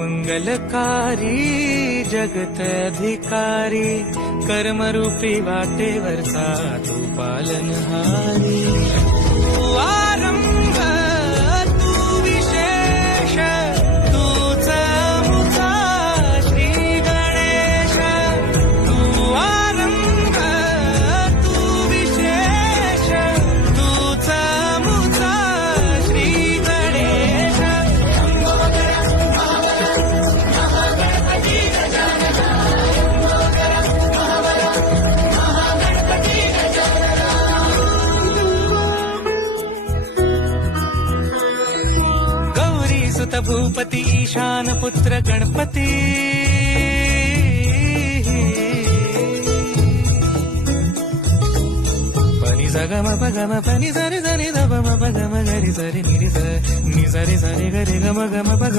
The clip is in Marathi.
मंगलकारी जगत अधिकारी कर्मरूपी वाटेवरचा तू पालनहारी तू आरंभ तू विशेष तूच मुचा श्री गणेश तू आरंभ तू विशेष तूच मुचा श्री गणेश सुत भूपती ईशान पुत्र गणपती पनी सगम पगम पनी सरी सरी दम पगम गरी सरी निरी स नि सरी सरी गरी गम गम पग